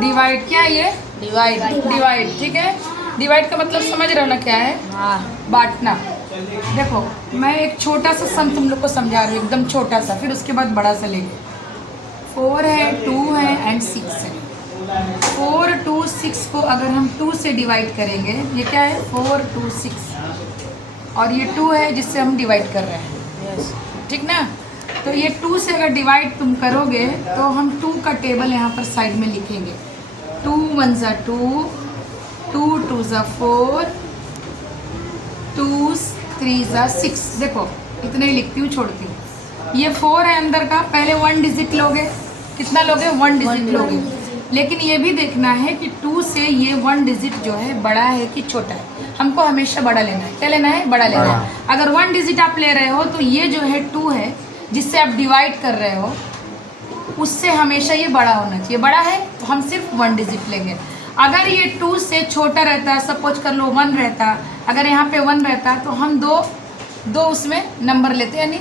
Divide क्या है ये? डिवाइड, ठीक है। डिवाइड का मतलब समझ रहे हो ना क्या है? हाँ। बांटना। देखो मैं एक छोटा सा सम तुम लोग को समझा रही हूँ, एकदम छोटा सा, फिर उसके बाद बड़ा सा लेंगे। 4 है, 2 है एंड 6 है। 4, 2, 6 को अगर हम 2 से डिवाइड करेंगे, ये क्या है? 4, 2, 6 और ये 2 है जिससे हम डिवाइड कर रहे हैं, ठीक ना। तो ये 2 से अगर डिवाइड तुम करोगे तो हम 2 का टेबल यहाँ पर साइड में लिखेंगे। 2 1 ज़ा 2, 2 2 ज़ा 4, 2 3 ज़ा 6। देखो इतने ही लिखती हूँ, छोड़ती हूँ। ये 4 है अंदर का, पहले 1 डिजिट लोगे। कितना लोगे? 1 डिजिट लोगे। लेकिन ये भी देखना है कि 2 से ये 1 डिजिट जो है बड़ा है कि छोटा है। हमको हमेशा बड़ा लेना है। क्या लेना है? बड़ा लेना है। अगर 1 डिजिट आप ले रहे हो तो ये जो है 2 है जिससे आप डिवाइड कर रहे हो, उससे हमेशा ये बड़ा होना चाहिए। बड़ा है तो हम सिर्फ 1 डिजिट लेंगे। अगर ये 2 से छोटा रहता, सपोज कर लो 1 रहता, अगर यहाँ पे 1 रहता तो हम दो उसमें नंबर लेते, यानी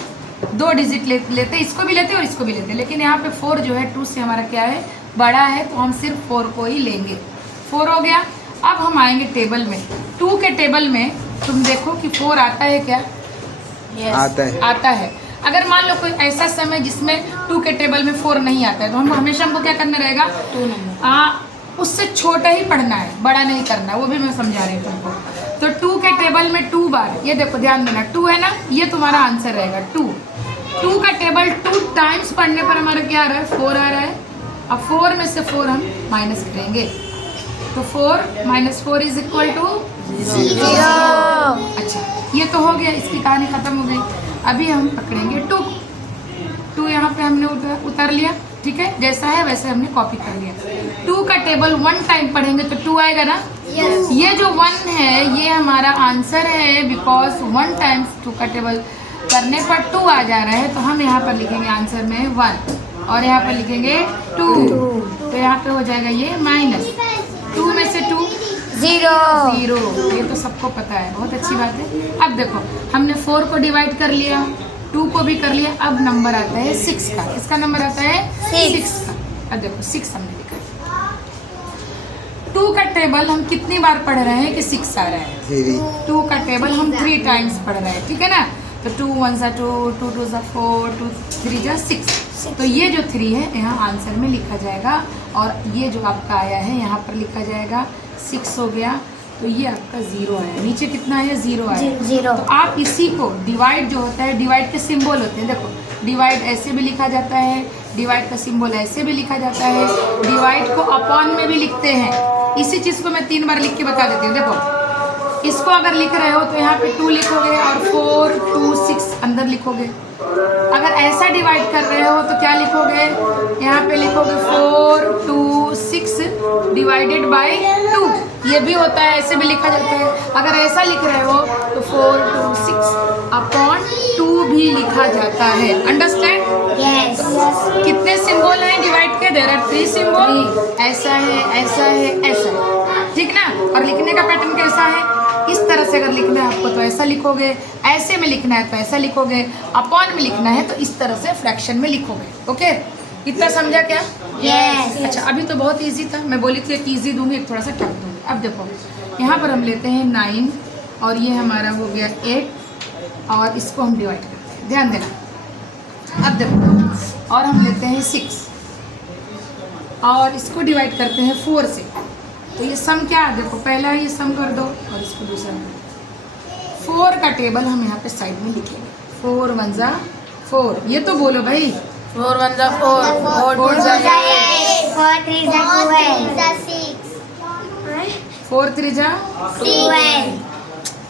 2 डिजिट लेते, इसको भी लेते और इसको भी लेते। लेकिन यहाँ पे 4 जो है 2 से हमारा क्या है? बड़ा है, तो हम सिर्फ 4 को ही लेंगे। 4 हो गया। अब हम आएंगे टेबल में। 2 के टेबल में तुम देखो कि 4 आता है क्या? आता है। अगर मान लो कोई ऐसा समय जिसमें 2 के टेबल में 4 नहीं आता है, तो हमको क्या करना रहेगा? 2 नंबर उससे छोटा ही पढ़ना है, बड़ा नहीं करना है। वो भी मैं समझा रही हूँ तुमको। तो 2 के टेबल में 2 बार, ये देखो ध्यान देना, 2 है ना, ये तुम्हारा आंसर रहेगा 2। 2 का टेबल 2 टाइम्स पढ़ने पर हमारा क्या आ रहा है? 4 आ रहा है। अब 4 में से 4 हम माइनस करेंगे, तो 4 - 4 इज इक्वल टू 0। अच्छा, ये तो हो गया, इसकी कहानी खत्म हो गई। अभी हम पकड़ेंगे 2 यहाँ पे हमने उतार लिया, ठीक है। जैसा है वैसे हमने कॉपी कर लिया। 2 का टेबल 1 टाइम पढ़ेंगे तो 2 आएगा ना। ये जो 1 है ये हमारा आंसर है, बिकॉज 1 टाइम्स 2 का टेबल करने पर 2 आ जा रहा है। तो हम यहाँ पर लिखेंगे आंसर में 1 और यहाँ पर लिखेंगे 2। तो यहाँ पे हो जाएगा ये माइनस 2 में से 2 0। ये तो सबको पता है, बहुत अच्छी बात है। अब देखो हमने 4 को डिवाइड कर लिया, 2 को भी कर लिया। अब नंबर आता है 6 का। किसका नंबर आता है? 6 का। अब देखो 6 हमने लिखा। 2 का टेबल हम कितनी बार पढ़ रहे हैं कि 6 आ रहा है? 2 का टेबल हम 3 टाइम्स पढ़ रहे हैं, ठीक है ना। तो 2 1 ज़ा 2, 2 2 ज़ा 4, 2 3 ज़ा 6। तो ये जो 3 है यहाँ आंसर में लिखा जाएगा, और ये जो आपका आया है यहाँ पर लिखा जाएगा। 6 हो गया, तो ये आपका 0 आया। नीचे कितना आया? 0 आया। 0। तो आप इसी को डिवाइड जो होता है, डिवाइड के सिंबल होते हैं, देखो डिवाइड ऐसे भी लिखा जाता है, डिवाइड का सिंबल ऐसे भी लिखा जाता है, डिवाइड को अपॉन में भी लिखते हैं। इसी चीज़ को मैं 3 बार लिख के बता देती हूँ। देखो इसको अगर लिख रहे हो तो यहाँ पे 2 लिखोगे और 4 2 6 अंदर लिखोगे। अगर ऐसा डिवाइड कर रहे हो तो क्या लिखोगे? यहाँ पे लिखोगे 4 2 6 डिवाइडेड बाय 2। ये भी होता है, ऐसे भी लिखा जाता है। अगर ऐसा लिख रहे हो तो 4 2 6 अपॉन 2 भी लिखा जाता है। अंडरस्टैंड? यस। कितने सिंबल हैं डिवाइड के? There are 3 symbol. ऐसा है, ऐसा है, ऐसा है, ठीक ना। और लिखने का पैटर्न कैसा है? इस तरह से अगर लिखना है आपको तो ऐसा लिखोगे, ऐसे में लिखना है तो ऐसा लिखोगे, अपॉन में लिखना है तो इस तरह से फ्रैक्शन में लिखोगे। ओके, इतना समझा क्या? यस। अच्छा, अभी तो बहुत इजी था। मैं बोली थी एक इजी दूंगी, एक थोड़ा सा टफ दूंगी। अब देखो यहाँ पर हम लेते हैं 9 और ये हमारा हो गया 8 और इसको हम डिवाइड करते हैं, ध्यान देना। अब देखो और हम लेते हैं 6 और इसको डिवाइड करते हैं 4 से। तो ये सम क्या है? देखो पहला ये सम कर दो और इसको दूसरा कर दो। 4 का टेबल हम यहाँ पे साइड में लिखेंगे। 4 1 ज़ा 4। ये तो बोलो भाई। 4 1 ज़ा 4, 4 2 ज़ा 8, 4 3 ज़ा 6, 4 3 ज़ा 12।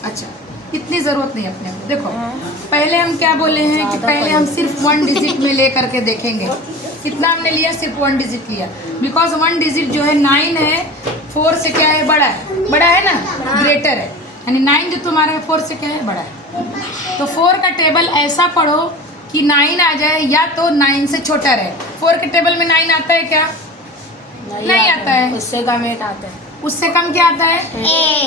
अच्छा, इतनी ज़रूरत नहीं अपने को। देखो पहले हम क्या बोले हैं कि पहले हम सिर्फ 1 डिजिट में ले करके देखेंगे। कितना हमने लिया? सिर्फ 1 डिजिट लिया, बिकॉज 1 डिजिट जो है 9 है, 4 से क्या है? बड़ा है। बड़ा है ना, ग्रेटर है, यानी 9 जो तुम्हारा है 4 से क्या है? बड़ा है। तो 4 का टेबल ऐसा पढ़ो कि 9 आ जाए या तो 9 से छोटा रहे। 4 के टेबल में 9 आता है क्या? नहीं आता है। उससे कम 8 आता है। उससे कम क्या आता है?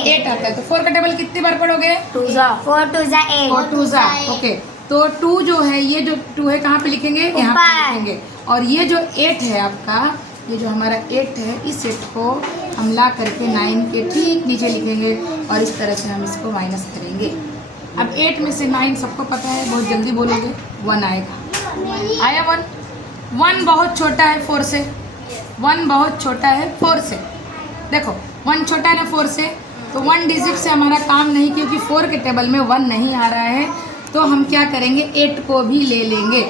8 आता है। तो 4 का टेबल कितनी बार पढ़ोगे? 2 ज़ा 4 2 ज़ा 8। 4 2 ज़ा। ओके, तो 2 जो है, ये जो 2 है कहाँ पे लिखेंगे? यहाँ पे लिखेंगे। और ये जो 8 है आपका, ये जो हमारा 8 है, इस 8 को हम ला करके 9 के ठीक नीचे लिखेंगे और इस तरह से हम इसको माइनस करेंगे। अब 8 में से 9 सबको पता है, बहुत जल्दी बोलोगे 1 आएगा। आया 1? 1 बहुत छोटा है 4 से, 1 बहुत छोटा है 4 से। देखो 1 छोटा है ना 4 से, तो 1 डिजिट से हमारा काम नहीं, क्योंकि 4 के टेबल में 1 नहीं आ रहा है। तो हम क्या करेंगे, 8 को भी ले लेंगे।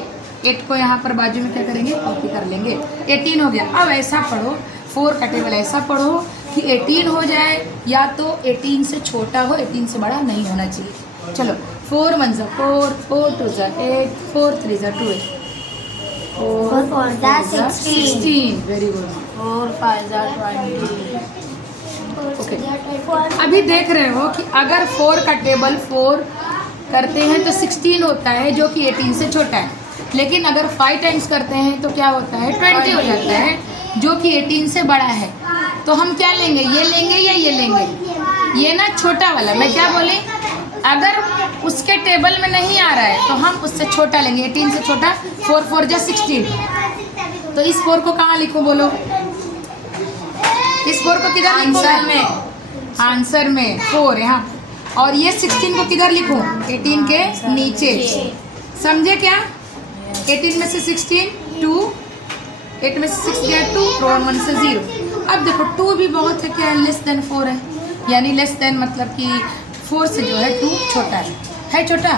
8 को यहाँ पर बाजू में क्या करेंगे, कॉपी कर लेंगे। 18 हो गया। अब ऐसा पढ़ो, 4 का टेबल ऐसा पढ़ो कि 18 हो जाए, या तो 18 से छोटा हो, 18 से बड़ा नहीं होना चाहिए। चलो 4 1 जा 4, 4 2 जा 8, 4 3 जा 12, 4 4 जा 16, वेरी गुड। 4 5 जा 20। ओके, अभी देख रहे हो कि अगर 4 का टेबल 4 करते हैं तो 16 होता है, जो कि 18 से छोटा है। लेकिन अगर 5 टाइम्स करते हैं तो क्या होता है, 20 हो जाता है, जो कि 18 से बड़ा है। तो हम क्या लेंगे, ये लेंगे या ये लेंगे? ये ना छोटा वाला, मैं क्या बोली, अगर उसके टेबल में नहीं आ रहा है तो हम उससे छोटा लेंगे, 18 से छोटा। 4 4 जा 16। तो इस 4 को कहाँ लिखूं, बोलो? इस 4 को किधर लिखूं? आंसर में, आंसर में 4 यहाँ। और ये 16 को किधर लिखूं? 18 के नीचे। समझे क्या? 18 में से 16 2, 8 में से 6 गया 2, 1 से 0। अब देखो 2 भी बहुत है, क्या है, लेस देन 4 है, यानी लेस देन मतलब कि 4 से जो है 2 छोटा है छोटा।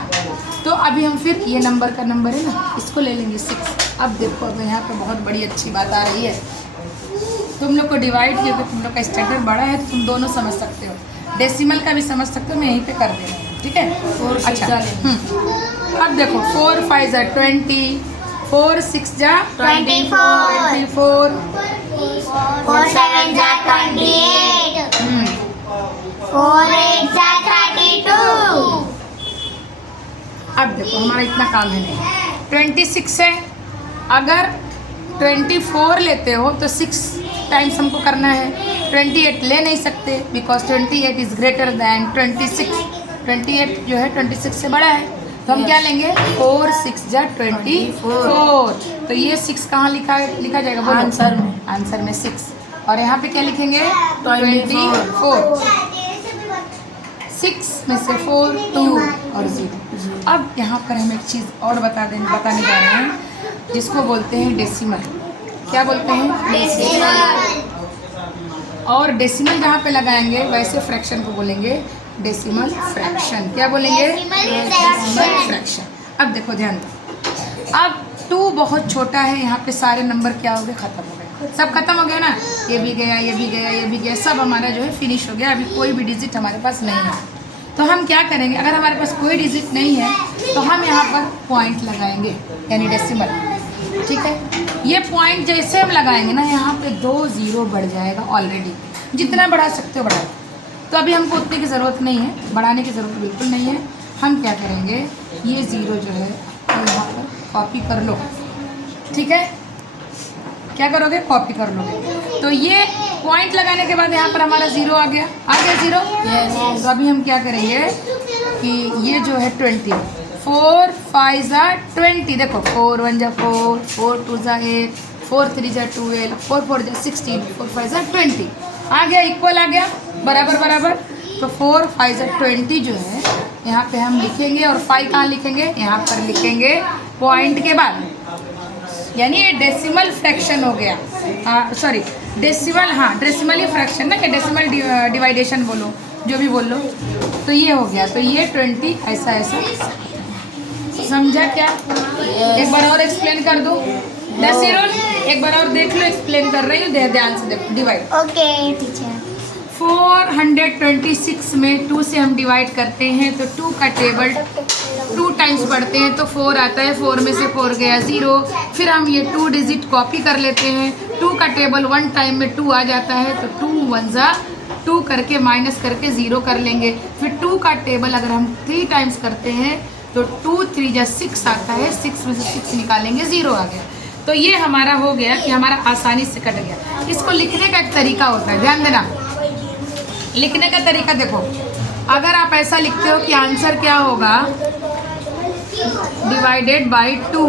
तो अभी हम फिर ये नंबर का नंबर है ना, इसको ले लेंगे 6। अब देखो, अब यहाँ पे बहुत बड़ी अच्छी बात आ रही है। तुम लोग को डिवाइड किया तो तुम लोग का स्टैंडर्ड बड़ा है, तो तुम दोनों समझ सकते हो, डेसिमल का भी समझ सकते हो। मैं यहीं पे कर दे रही हूँ, ठीक है? अच्छा, अब देखो 4 5 जा 20, 4 6 जा 24, 24, 4 7 जा 28, 4 8 जा 32। अब देखो हमारा इतना काम है नहीं, 26 है। अगर 24 लेते हो तो 6 टाइम्स हमको करना है। 28 ले नहीं सकते, बिकॉज 28 इज ग्रेटर दैन 26। 28 जो है 26 से बड़ा है, तो हम क्या लेंगे, 4 6 जा 24। तो ये 6 कहाँ लिखा जाएगा, बोलो? आंसर में। आंसर में 6। और यहाँ पे क्या लिखेंगे, 24। 6 में से 4 2 और 0। अब यहाँ पर हम एक चीज़ और बताने जा रहे हैं, जिसको बोलते हैं डेसिमल। क्या बोलते हैं? डेसिमल। और डेसिमल जहाँ पे लगाएंगे वैसे फ्रैक्शन को बोलेंगे डेसिमल फ्रैक्शन। क्या बोलेंगे? Decimal fraction. अब देखो ध्यान दो, अब 2 बहुत छोटा है, यहाँ पे सारे नंबर क्या हो गए, खत्म हो गए। सब खत्म हो गया ना, ये भी गया, ये भी गया, ये भी गया, सब हमारा जो है फिनिश हो गया। अभी कोई भी डिजिट हमारे पास नहीं है। तो हम क्या करेंगे, अगर हमारे पास कोई डिजिट नहीं है तो हम यहाँ पर पॉइंट लगाएंगे, यानी डेसिमल, ठीक है? ये पॉइंट जैसे हम लगाएंगे ना, यहाँ पे 2 0 बढ़ जाएगा ऑलरेडी। जितना बढ़ा सकते हो बढ़ाओ। तो अभी हमको उतने की ज़रूरत नहीं है, बढ़ाने की ज़रूरत बिल्कुल नहीं है। हम क्या करेंगे, ये 0 जो है यहाँ पर कॉपी कर लो, ठीक है? क्या करोगे, कॉपी कर लोगे। तो ये पॉइंट लगाने के बाद यहाँ पर हमारा 0 आ गया 0। तो अभी हम क्या करेंगे कि ये जो है 20, 4 5 जा 20। देखो 4 1 जा 4, 4 2 जा 8, 4 3 जा 12, 4 4 जा 16, 4 5 जा 20। आ गया, इक्वल आ गया, बराबर बराबर। तो 4 5 जा 20 जो है यहाँ पे हम लिखेंगे, और 5 कहाँ लिखेंगे, यहाँ पर लिखेंगे पॉइंट के बाद, यानी ये डेसिमल फ्रैक्शन हो गया। सॉरी डेसिमल, हाँ डेसिमल ही फ्रैक्शन ना, कि डेसिमल डिवाइडेशन बोलो, जो भी बोल लो। तो ये हो गया, तो ये 20 ऐसा ऐसा। समझा क्या? एक बार और एक्सप्लेन कर दूँ, नसीरुल एक बार और देख लो, एक्सप्लेन कर रही हूँ, ध्यान से देखो। Divide, okay teacher. 426 में 2 से हम डिवाइड करते हैं, तो 2 का टेबल 2 टाइम्स पढ़ते हैं तो 4 आता है। 4 में से 4 गया 0। फिर हम ये 2 डिजिट कॉपी कर लेते हैं। 2 का टेबल 1 टाइम में 2 आ जाता है, तो 2 1 जा 2 करके माइनस करके 0 कर लेंगे। फिर 2 का टेबल अगर हम 3 टाइम्स करते हैं तो 2 3 जा 6 आता है, 6 में से 6 निकालेंगे, 0 आ गया। तो ये हमारा हो गया कि हमारा आसानी से कट गया। इसको लिखने का एक तरीका होता है, ध्यान देना। लिखने का तरीका देखो, अगर आप ऐसा लिखते हो कि आंसर क्या होगा, डिवाइडेड बाई 2,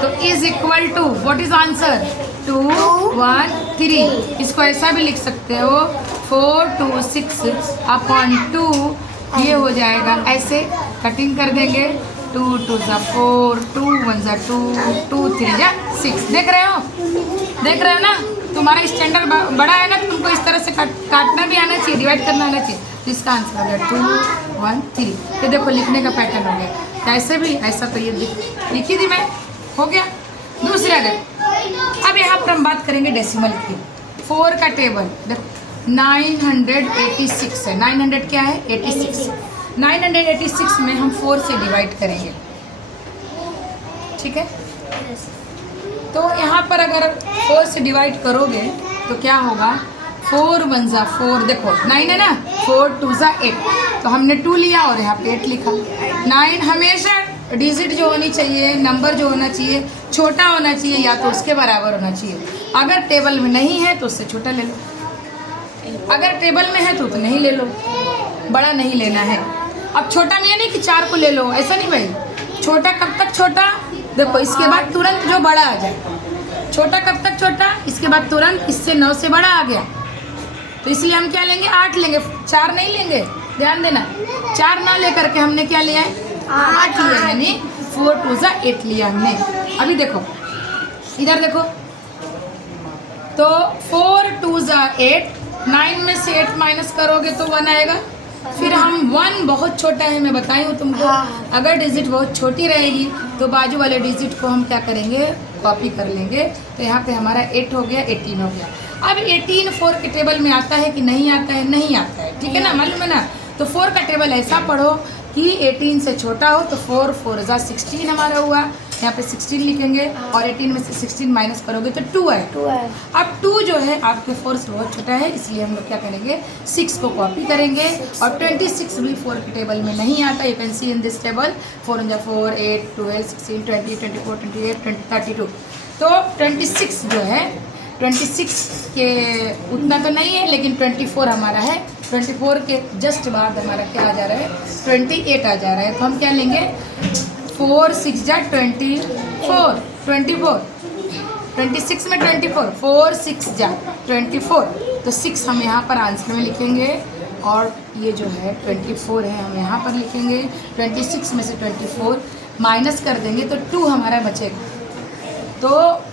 तो is equal to, what is answer, 2 1 3। इसको ऐसा भी लिख सकते हो 4 2 6/2, ये हो जाएगा ऐसे, कटिंग कर देंगे 2 2 4, 2 1 2, 2 3 6। देख रहे हो ना, तुम्हारा स्टैंडर्ड बड़ा है ना, तुमको इस तरह से काटना भी आना चाहिए, डिवाइड करना आना चाहिए। तो इसका आंसर हो गया 2 1 3। ये देखो लिखने का पैटर्न हो गया, ऐसे भी ऐसा, तो ये लिखी थी मैं, हो गया। दूसरा देखो, अब यहाँ पर हम बात करेंगे डेसिमल की। 4 का टेबल देखो 986 है, 900 क्या है 86, 986 में हम 4 से डिवाइड करेंगे, ठीक है। तो यहाँ पर अगर 4 से डिवाइड करोगे तो क्या होगा, 4 1 4, देखो 9 है ना, 4 2 8, तो हमने 2 लिया और यहाँ पे 8 लिखा। 9 हमेशा डिजिट जो होनी चाहिए, नंबर जो होना चाहिए छोटा होना चाहिए, या तो उसके बराबर होना चाहिए। अगर टेबल में नहीं है तो उससे छोटा ले लो, अगर टेबल में है तो नहीं ले लो, बड़ा नहीं लेना है। अब छोटा में ये नहीं कि 4 को ले लो, ऐसा नहीं भाई। छोटा कब तक छोटा, देखो इसके बाद तुरंत जो बड़ा आ जाए। छोटा कब तक छोटा, इसके बाद तुरंत इससे 9 से बड़ा आ गया, तो इसलिए हम क्या लेंगे 8 लेंगे, 4 नहीं लेंगे। ध्यान देना, 4 ना लेकर के हमने क्या लिया है 8 लिया, यानी 4 2 8 लिया हमने। अभी देखो इधर देखो, तो 4 2 8, 9 में से 8 माइनस करोगे तो 1 आएगा। फिर हम 1 बहुत छोटा है, मैं बताई हूँ तुमको, अगर डिजिट बहुत छोटी रहेगी तो बाजू वाले डिजिट को हम क्या करेंगे कॉपी कर लेंगे। तो यहाँ पे हमारा 8 हो गया, 18 हो गया। अब 18 4 के टेबल में आता है कि नहीं आता है, नहीं आता है, ठीक है ना, मालूम है ना। तो 4 का टेबल ऐसा पढ़ो कि 18 से छोटा हो, तो 4 4 16 हमारा हुआ, यहाँ पे 16 लिखेंगे, और 18 में से 16 माइनस करोगे तो 2 है। अब 2 जो है आपके 4 से बहुत छोटा है, इसलिए हम लोग क्या करेंगे 6 को कॉपी करेंगे। और 26 भी 4 के टेबल में नहीं आता, you can see in this table 4 4 8 12 16 20 24 28 32। तो 26 जो है 26 के उतना तो नहीं है, लेकिन 24 हमारा है। 24 के जस्ट बाद हमारा क्या आ जा रहा है 28 आ जा रहा है। तो हम क्या लेंगे 4 6 24, 24, 26 में 24, 4 6 24, तो 6 हम यहाँ पर आंसर में लिखेंगे, और ये जो है 24 है हम यहाँ पर लिखेंगे। 26 में से 24 माइनस कर देंगे तो 2 हमारा बचेगा। तो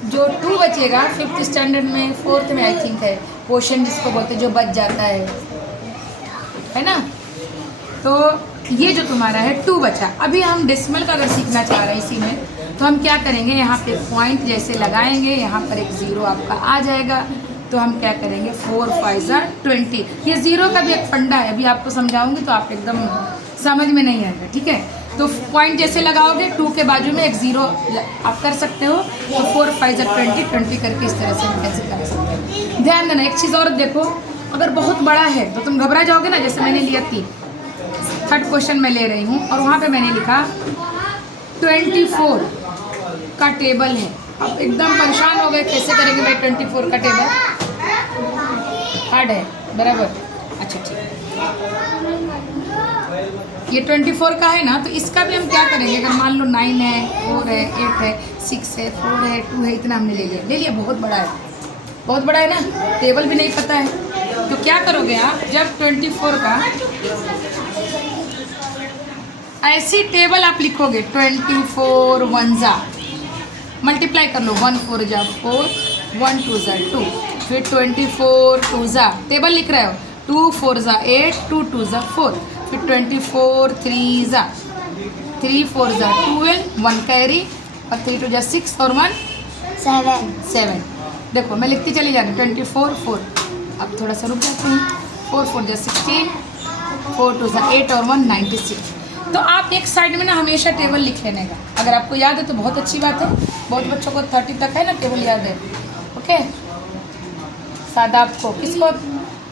जो 2 बचेगा 5th स्टैंडर्ड में 4th में आई थिंक है क्वेश्चन जिसको बोलते जो बच जाता है ना। तो ये जो तुम्हारा है 2 बचा। अभी हम डेसिमल का अगर सीखना चाह रहे हैं इसी में, तो हम क्या करेंगे यहाँ पे पॉइंट जैसे लगाएंगे, यहाँ पर एक 0 आपका आ जाएगा। तो हम क्या करेंगे 4 5 20। ये 0 का भी एक फंडा है, अभी आपको समझाऊंगी तो आप एकदम समझ में नहीं आएगा, ठीक है। तो पॉइंट जैसे लगाओगे 2 के बाजू में एक 0 आप कर सकते हो। तो 4 5 20 20 करके इस तरह से हम कैसे कर सकते हैं। ध्यान देना, एक चीज़ और देखो, अगर बहुत बड़ा है तो तुम घबरा जाओगे ना। जैसे मैंने लिया 3rd क्वेश्चन में ले रही हूँ, और वहाँ पे मैंने लिखा 24 का टेबल है। अब एकदम परेशान हो गए कैसे करेंगे भाई 24 का टेबल, हार्ड है बराबर। अच्छा ठीक है, ये 24 का है ना, तो इसका भी हम क्या करेंगे। अगर मान लो 9 है, 4 है, 8 है, 6 है, 4 है, 2 है, इतना हमने ले लिया, बहुत बड़ा है, बहुत बड़ा है ना, टेबल भी नहीं पता है। तो क्या करोगे आप, जब 24 का ऐसी टेबल आप लिखोगे 24 1 मल्टीप्लाई कर लो, 1 4 4, 1 2 2, फिर 24 2 टेबल लिख रहे हो, 2 4 8, 2 2 4, फिर 24 3 3 4 12, 1 कैरी, और 3 2 6, और 1 7। देखो मैं लिखती चली जा रही 24 4। अब थोड़ा सा रुक जाते हैं, 4 4 16, 4 2 8, और 1 96। तो आप एक साइड में ना हमेशा टेबल लिख लेने का। अगर आपको याद है तो बहुत अच्छी बात है, बहुत बच्चों को 30 तक है ना टेबल याद है। ओके, सादा आपको किसको,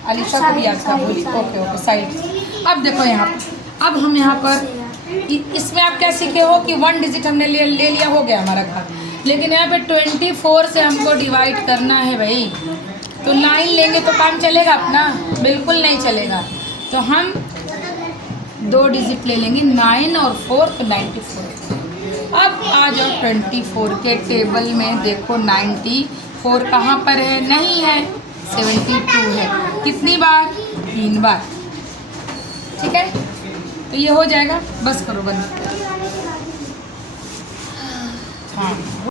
अलीशा को भी याद था, बोली ओके ओके साइड। अब देखो यहाँ पर, अब हम यहाँ पर इसमें आप क्या सीखे हो कि 1 डिजिट हमने ले लिया, हो गया हमारा घर। लेकिन यहाँ पे 24 से हमको डिवाइड करना है भाई, तो 9 लेंगे तो काम चलेगा अपना, बिल्कुल नहीं चलेगा। तो हम 2 डिजिट ले लेंगे, 9 और 4, तो 94। अब आ जाओ 24 के टेबल में, देखो 94 कहाँ पर है, नहीं है, 72 है। कितनी बार? 3 बार। ठीक है, तो ये हो जाएगा। बस करो बंद। हाँ